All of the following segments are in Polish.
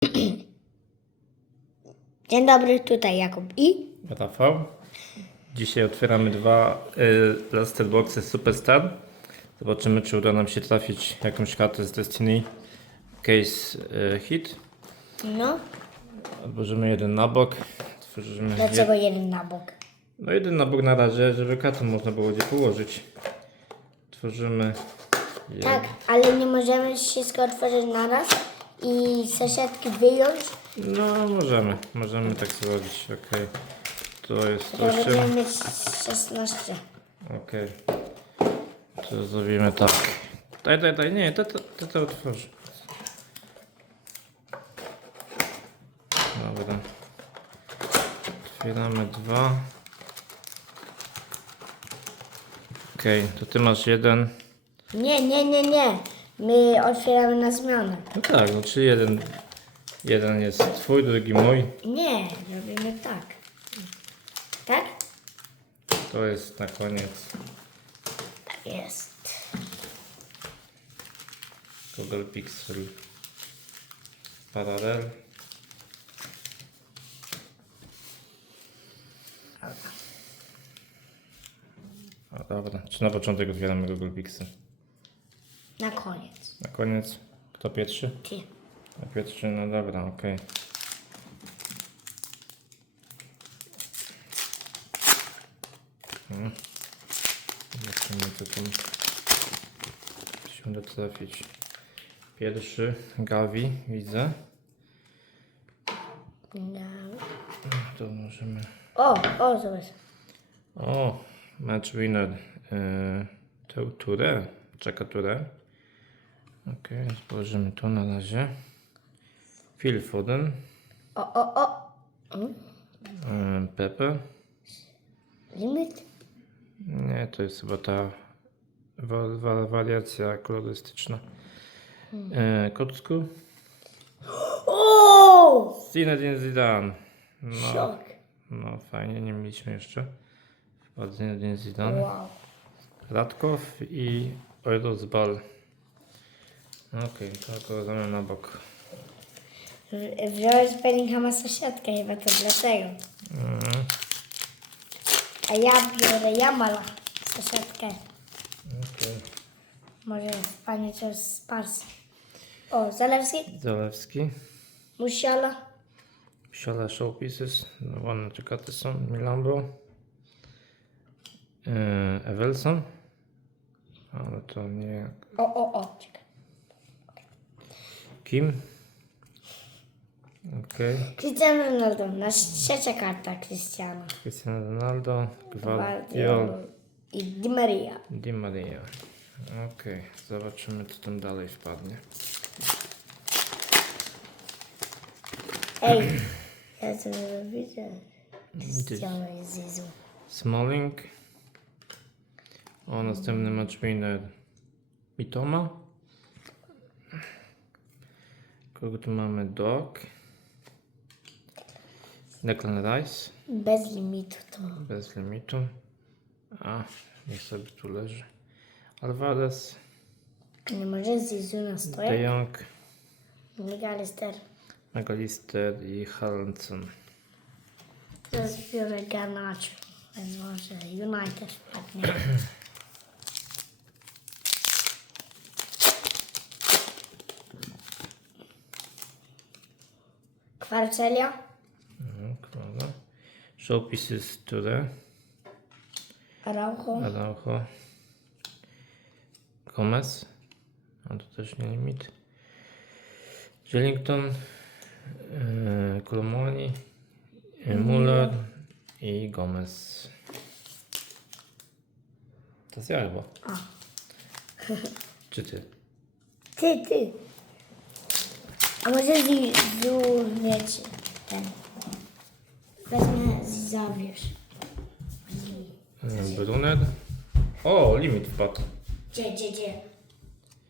Dzień dobry, tutaj Jakub i Rafał. Dzisiaj otwieramy dwa y, Blaster Boxy Superstar. Zobaczymy, czy uda nam się trafić jakąś kartę z Destiny Case y, Hit. no, Odłożymy jeden na bok. Otworzymy dlaczego je... jeden na bok? No jeden na bok na razie, żeby kartę można było gdzie położyć. Tworzymy. Tak, ale nie możemy wszystko otworzyć naraz i saszetki wyjąć, No możemy, możemy tak zrobić, okej. To jest to 8. będziemy mieć 16. Okej. To zrobimy tak. Daj, daj, daj. Nie, to to, to, to otworzy. Dobra. Otwieramy dwa. Okej, to ty masz jeden. Nie, nie, nie, nie. My otwieramy na zmianę. No tak, no czyli jeden. Jeden jest twój, drugi mój. Nie, robimy tak. Tak? To jest na koniec Tak jest. Google Pixel Parallel. A dobra, czy na początek otwieramy Google Pixel? Na koniec. Na koniec, kto pierwszy? Ty. Na pierwszy, no dobra, okej. Hmm. Zobaczymy co tam się uda trafić. Pierwszy, Gavi, widzę. No. To możemy... O, o, zobacz. O, match winner. Yy, to Ture, czeka Ture. Okej, położymy to na razie. Phil Foden, O, o, o. Pepe. Limit? Nie, to jest chyba ta wa wa wariacja kolorystyczna. Yy, Kocku, O! Zinedine Zidane. No, Szok. no fajnie, nie mieliśmy jeszcze. Chyba Zinedine Zidane. Wow. Radkow i Oirozbal. Okej, to go damy na bok. W- Wziąłeś Bellinghama sąsiadkę chyba to dlatego. Mhm. A ja biorę Jamala sąsiadkę. Okej. Może panie coś z Pars. O, Zalewski? Zalewski. Musiala? Psiola Showpieces. Karty są. Milambo. Yy, Evelson. Ale to nie... O, o, o. Czekaj. Kim. Okej. Cristiano Ronaldo. Nasza trzecia karta Cristiano. Cristiano Ronaldo. Gvardiol. I Di Maria. Di Maria. Okej. Zobaczymy co tam dalej wpadnie. Ej, ja to widzę. Cristiano jest Jezu. Smalling. O, następny match winner. Mitoma. Kogo tu mamy? Dog. Declan Rice. Bez limitu to. Bez limitu. A, niech sobie tu leży. Alvarez. Nie może z Jezu na De stoję? Jong. McAllister. McAllister i Harlandson. Teraz biorę Garnacho. Więc może United wpadnie. Kwarcelia? Mhm, Dobra. Showpieces Ture. Araujo? Araujo. Gomez. A to też nie limit. Jellington. Yy, Kolomoni. Yy, Muller. I Gomez. To jest ja chyba. A. Czy ty? Ty, ty. A może Zizu mieć ten. Wezmę Zabierz. Yy, Brunner. O, limit wpadł. Gdzie, gdzie, gdzie?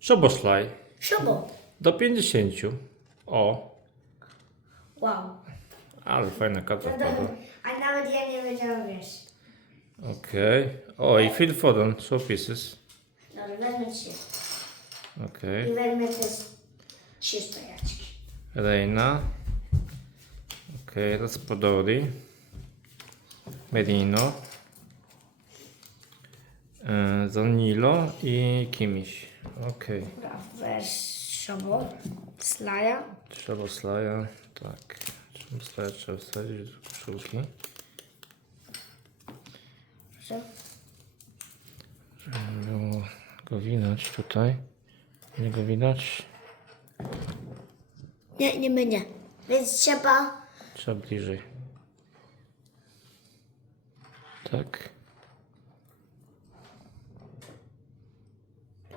Szoboszlaj. Szobo. Do 50. O, Wow. ale fajna karta wpadła. A nawet ja nie wiedziałam, wiesz. Okej. O, i Phil Foden. Showpieces. Dobra, wezmę trzy. Okej. I wezmę też trzy stojaczki. Reina. Okej, Raspadori. Merino. E, Zanilo i Kimiś. Okej. Weź szabo, slaja. Trzeba slaja. Tak. Trzeba slaja trzeba wsadzić do koszulki. Proszę. Żeby było go widać tutaj. Nie go widać. Nie, nie będzie. Więc trzeba... Trzeba bliżej. Tak.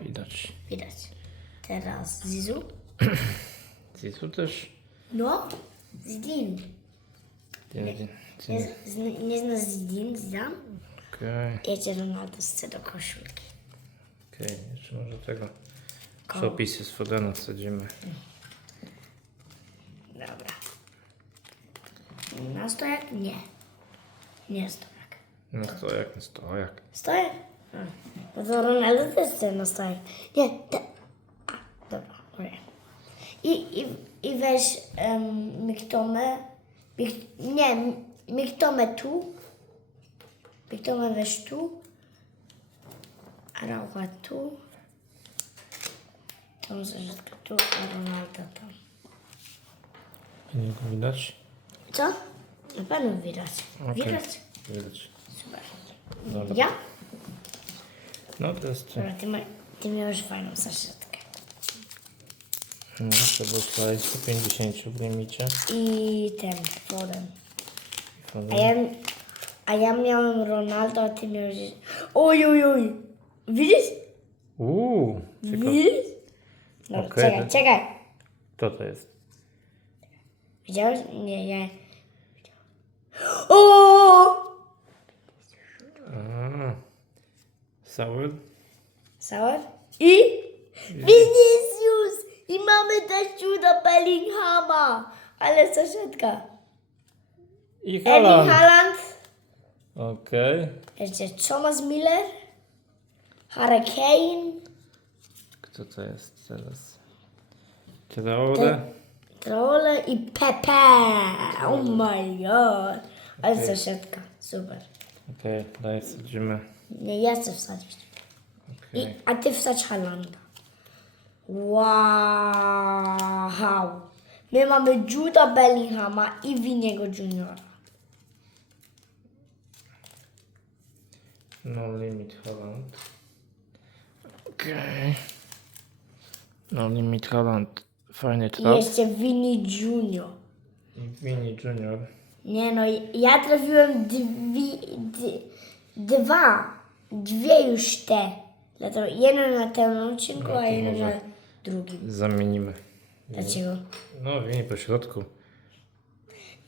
Widać. Widać. Teraz Zizu. Zizu też. No, Zidin. Nie, z- nie zna Zidin, Zidane? Okej, Jedzie Ronaldo chce do koszulki. okej. Jeszcze może tego. Koło. Przepisy z Fodena wsadzimy. Dobra. Na stojak? Nie. Nie stojak. No stojak, no stojak. Stojak? Bo to Ronaldo też chce na stojak. Nie, te... A, dobra, okej. I, i, I weź um, Miktomę. Mik, nie, Miktomę tu. Miktomę weź tu. Araucha tu. Tą zarzutkę tu, a Ronaldo tam. Nie go widać? Co? Na pewno widać. Okej. Widać? Widać. Super. Dobra. Ja? No to jest... Dobra, ty, ma, ty miałeś fajną saszetkę. No, trzeba slaj 150 w limicie. I ten, Foden. A ja, a ja miałem Ronaldo, a ty miałeś... Oj, oj, oj. Widzisz? Uuu, ciekawe. Widzisz? No, Okej. czekaj, czekaj. Co to jest? Widziałeś? Nie, nie. O! A, Sour? Sour? I? Vinicius! I mamy też Juda Bellinghama. Ale saszetka. I Erling Haaland. Haaland. Okej. Jeszcze Thomas Miller. Harry Kane. Kto to jest teraz? Traore? Trolle i Pepe. Oh my god. Ale saszetka. Super. Okej, daj wsadzimy. Nie, ja chcę wsadzić. I, Okej. a ty wsadź Halanda. Wow. My mamy Juda Bellinghama i Winiego Juniora. No limit Holland. Okej. No limit Holland. Fajny I traf. jeszcze Vini Junior. Winnie Junior. Nie no, ja trafiłem dwie, d, dwa. Dwie już te. Dlatego jeden na tym odcinku, No to a jeden może. na drugim. Zamienimy. Dlaczego? No Winnie po środku.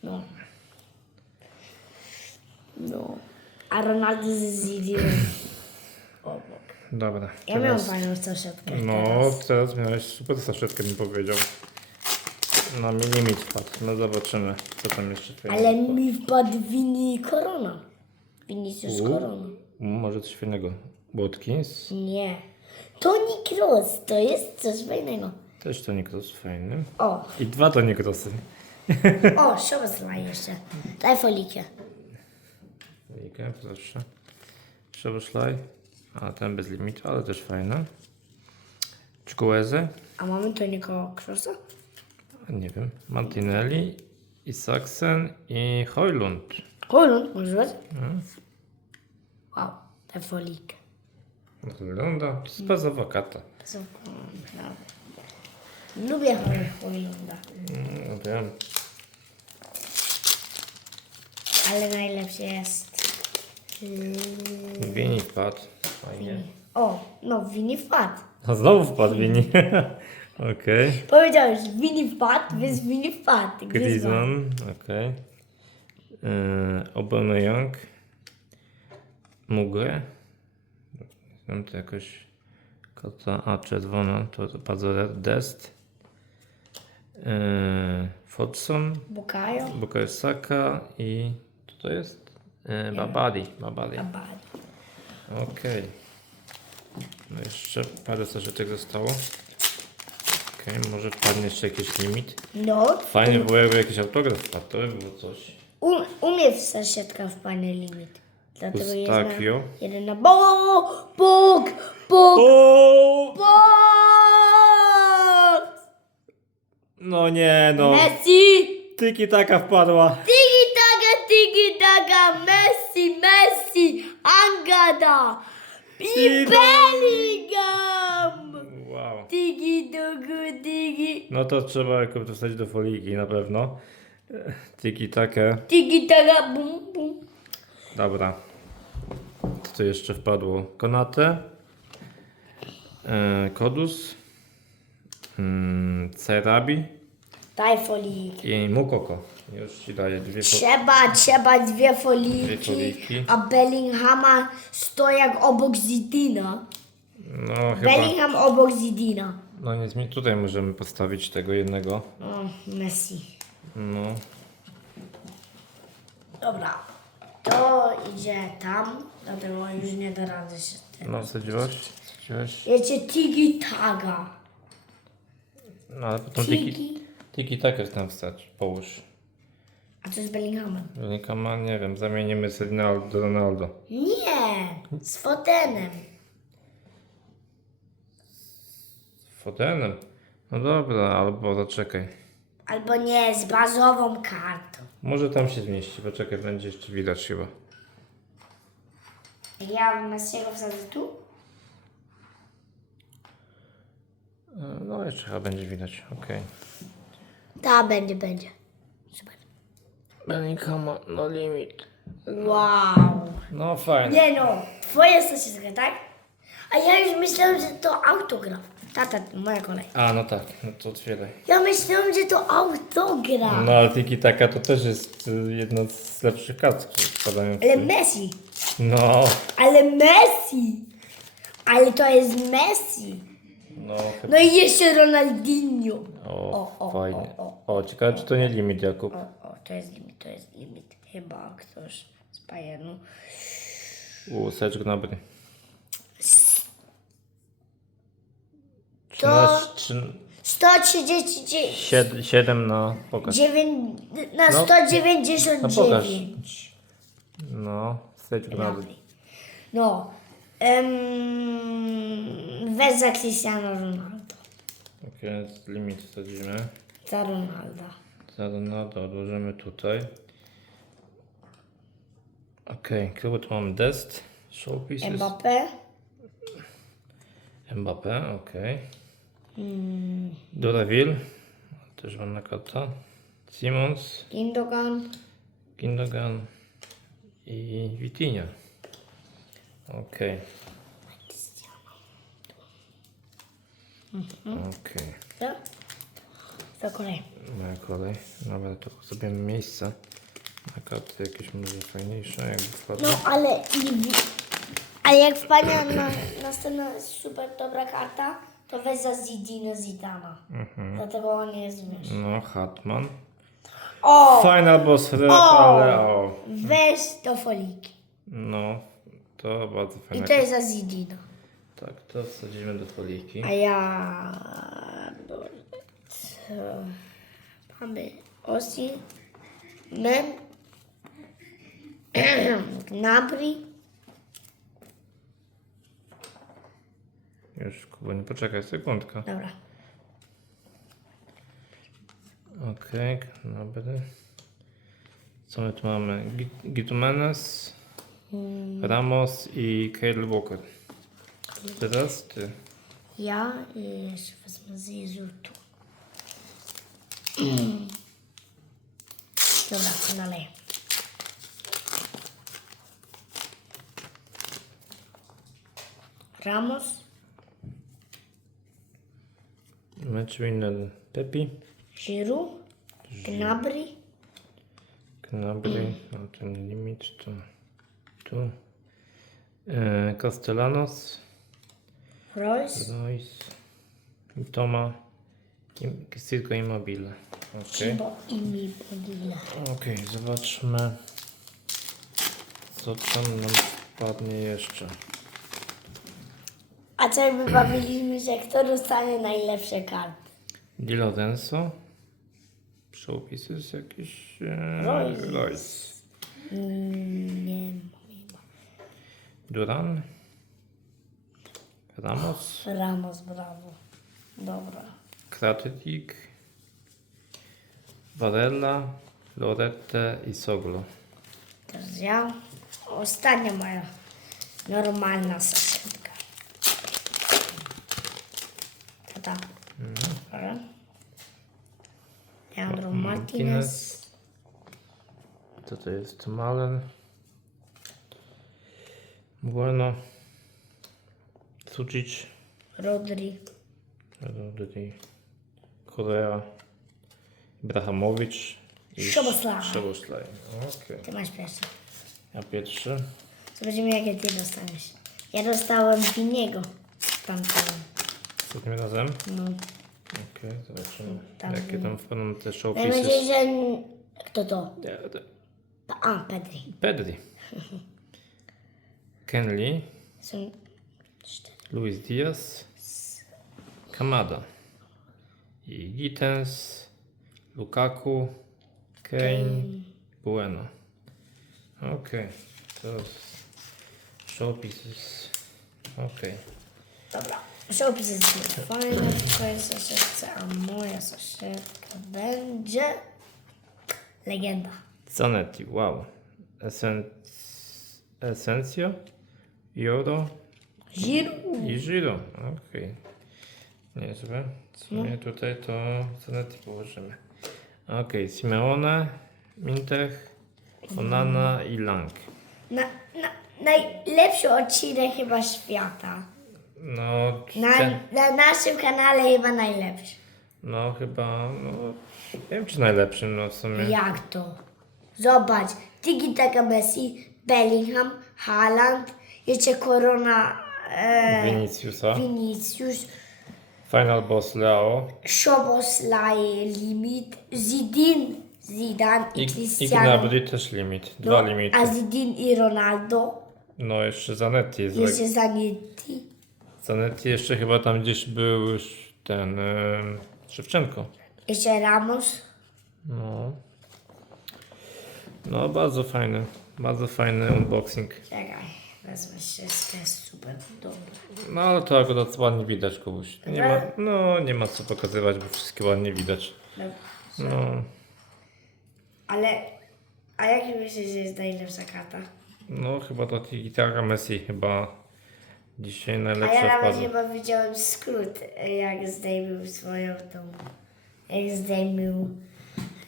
No. No. A Ronaldo z Zidane obok. Dobra. Ja miałem Teraz, fajną saszetkę no, teraz. teraz miałeś super saszetkę mi powiedział. No mi limit wpadł. No zobaczymy, co tam jeszcze Ale wpadło. mi wpadł Vini Corona. Vinicius U. Mm, Może coś fajnego. Watkins. Nie. Toni Kroos, to jest coś fajnego. Też to Nikros fajny. O, I dwa to Nikrosy. o, Szobesla jeszcze. Daj folikę. Ligę, proszę. Przewyszlaj. A ten bez limitu, ale też fajny. Czkuezy. A mamy Toniego Kroosa? Nie wiem. Martinelli. I Saxen. I Hojlund. Holund, może być? Mm. Wow, daj folikę. Wygląda. To jest bazowa kata. Lubię Holunda, Mm, wiem. ale najlepszy jest... Yy, Wini wpadł. Fajnie. o, no, Vini wpadł. A znowu wpadł Wini. Okej. Powiedziałeś, Vini wpadł, więc Vini wpadł. Griezmann. Okej. Yy, Aubameyang. Mugre. Znam to jakoś kota, a czerwona, to, to bardzo. Dest. Yy, Fodson. Bukayo. Bukayo Saka i co to jest? Yy, Babadi. Babadi. Abadi. Okej. No jeszcze parę saszetek zostało. Okej, może wpadnie jeszcze jakiś limit. No, Fajnie było jakby jakiś autograf wpadł, to by było coś. u, u mnie w sąsiedka wpadnie limit. Dlatego jest na Eustachio. jeden na... Bo, Bóg! Bóg! O! No nie no. Messi! Tyki taka wpadła. Tiki taka, tiki taka, Messi, Messi, Angada, i Tino. Bellingham. Wow. Tiki dugu, tiki, No to trzeba jakoś dostać do foliki na pewno. Tiki takie. tiki taka, bum, bum. Dobra. Co tu jeszcze wpadło? Konate. E, Kodus. Mm, Cerabi. Daj foliki. I Mukoko. Już ci daję dwie fo- Trzeba, trzeba dwie Dwie foliki, foliki. a Bellinghama stoi jak obok Zidina. No chyba. Bellingham obok Zidina. No nie zmieni. Tutaj możemy postawić tego jednego. O, Messi. No. Dobra, to idzie tam, dlatego już nie da rady się tym. No wsadziłaś? Wsadziłaś? Wiecie, Tigi Taga. No ale potem tiki, Tigi. tiki takie tam wstać. Połóż. A co z Bellinghamem? Bellinghama, nie wiem, zamienimy z Ronaldo do Ronaldo. Nie, z Fodenem. Fodenem? No dobra, albo zaczekaj. Albo nie, z bazową kartą. Może tam się zmieści, poczekaj, będzie jeszcze widać chyba. Ja Messiego wsadzę tu? E, No jeszcze chyba będzie widać, okej. Ta będzie, będzie. Bellinghama, no limit. Wow. No fajnie. Nie no, twoje stosiskę, tak? A ja już myślałem, że to autograf. Tata, moja kolej. A, no tak, no to otwieraj. Ja myślałem, że to autograf. No ale tiki taka to też jest y, jedna z lepszych kart, które wpadają w Ale. Messi. No, Ale Messi. Ale to jest Messi. no chyba. No i jeszcze Ronaldinho. O, o, o, fajnie. o, O, ciekawe czy to nie limit, Jakub. To jest limit, to jest limit. Chyba ktoś z Bayernu. U, Serge Gnabry. To 13, 139. 7, 7 na pokaż. dziewięć- na No. No 199. pokaż. No, Serge Gnabry. No. Um, weź za Cristiano Ronaldo. Okej, limit wsadzimy. Za Ronaldo. Za Ronaldo odłożymy tutaj. Okej, kogo tu mamy? Dest, Showpieces, Mbappé. Mbappé, okej. Mm, Doraville, też ładna karta. Simons, Gindogan. Gindogan i Vitinha. Okej. Okej. Co? To kolej. Moja kolej. Dobra, to zrobimy miejsce na karty jakieś może fajniejsze, jakby wpadło. No ale i Ale jak wpadnie na następna super dobra karta, to weź za Zidina Zidana. Dlatego on nie jest wiesz. No, Hatman. O! Fajna boss rep, O! ale o. Weź do foliki. No, to bardzo I fajne. to jest za Zidina. Tak, to wsadzimy do foliki. A ja... To... Mamy Osi, Men, Gnabry, Już, Kuba, nie poczekaj, sekundka. dobra, Okej, dobry. Co my tu mamy? Gi- Gitumenes, Ramos i Kyle Walker. Teraz ty. ja i jeszcze wezmę z Jezutu. Dobra, dalej. Ramos, Mecz winner Pepi, Giroud, Gnabry, Gnabry, no ten limit to tu. E, Castellanos, Royce, Royce, Toma, Im- Silko Immobile. Okej. Cibo i Mibodile. Okej, zobaczmy co tam nam wpadnie jeszcze. A co jakby bawiliśmy się, kto dostanie najlepsze karty? Di Lorenzo. Showpieces jakieś. E, Royce. Royce. Mm, Nie mam. Duran. Ramos. Ramos, brawo. Dobra. Kratytik. Varela. Lorette i Soglo. Teraz ja. Ostatnia moja normalna saszetka. Tata. Dobra. Leandro Martinez. Co to jest? Malen. Bueno. Sucic. Rodri. Rodri. Korea. Ibrahimowicz. i Szoboszlaj. Szoboszlaj. Okej. Ty masz pierwszy. Ja pierwszy. Zobaczymy jakie ty dostaniesz. Ja dostałem Winiego. Tamtego. Ostatnim razem. No. Okej, zobaczymy. Tam- Jakie tam wpadną te Mam showpieces. nadzieję, że... Kto to? Nie, to- A, Pedri. Pedri. Kenley. Są cztery. Luis Diaz, Kamada i Gittens, Lukaku, Kane, Bueno. Okej, to jest showpieces. Okej, Dobra. Showpis jest fajny w twojej saszetce, a moja saszetka będzie... Legenda. Zanetti, wow. Essenzio, Euro Giroud. i Giro. Okej, niezłe. W sumie tutaj to Zanetti położymy. Okej, Simeone, Mintech, Onana i Lang. Na, na, najlepszy odcinek chyba świata. No, Na, na naszym kanale chyba najlepszy. no chyba, no, nie wiem czy najlepszym, no w sumie. Jak to? Zobacz. Tiki Taka Messi, Bellingham, Haaland, jeszcze Korona, e, Viniciusa, Vinicius, Final Boss Leo Szoboslaj limit, Zidane, Zidane i, Cristiano. Gnabry też limit, dwa No, limity. a Zidane i Ronaldo, No jeszcze Zanetti jest. Jeszcze... Zanetti. Zanetti jeszcze chyba tam gdzieś był już ten em, Szewczenko. Jeszcze Ramos. No. No bardzo fajny, bardzo fajny unboxing. Czekaj, wezmę wszystko, jest super dobre. No ale to akurat ładnie widać kogoś. Nie ma, no nie ma co pokazywać, bo wszystkie ładnie widać. No, No. ale, a jak myślisz, że jest najlepsza karta? No chyba to gitara Messi chyba dzisiaj A najlepsza ja nawet wpadła. chyba widziałem skrót, jak zdejmił swoją tą, jak zdejmił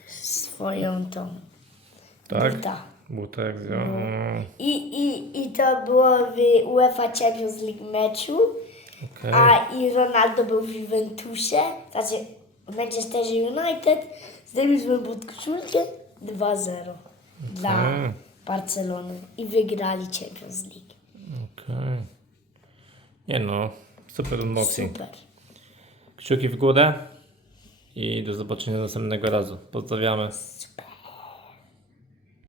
swoją tą Tak? buta. Buta jak zjął. No. Mm, I, i, I to było w UEFA Champions League meczu, Okej. a i Ronaldo był w Juventusie, znaczy w Manchesterze United, swoją budkoszulkę 2-0 dla. Barcelony i wygrali Champions League. Okej. Nie no, super unboxing. Super. Kciuki w górę i do zobaczenia następnego razu. Pozdrawiamy.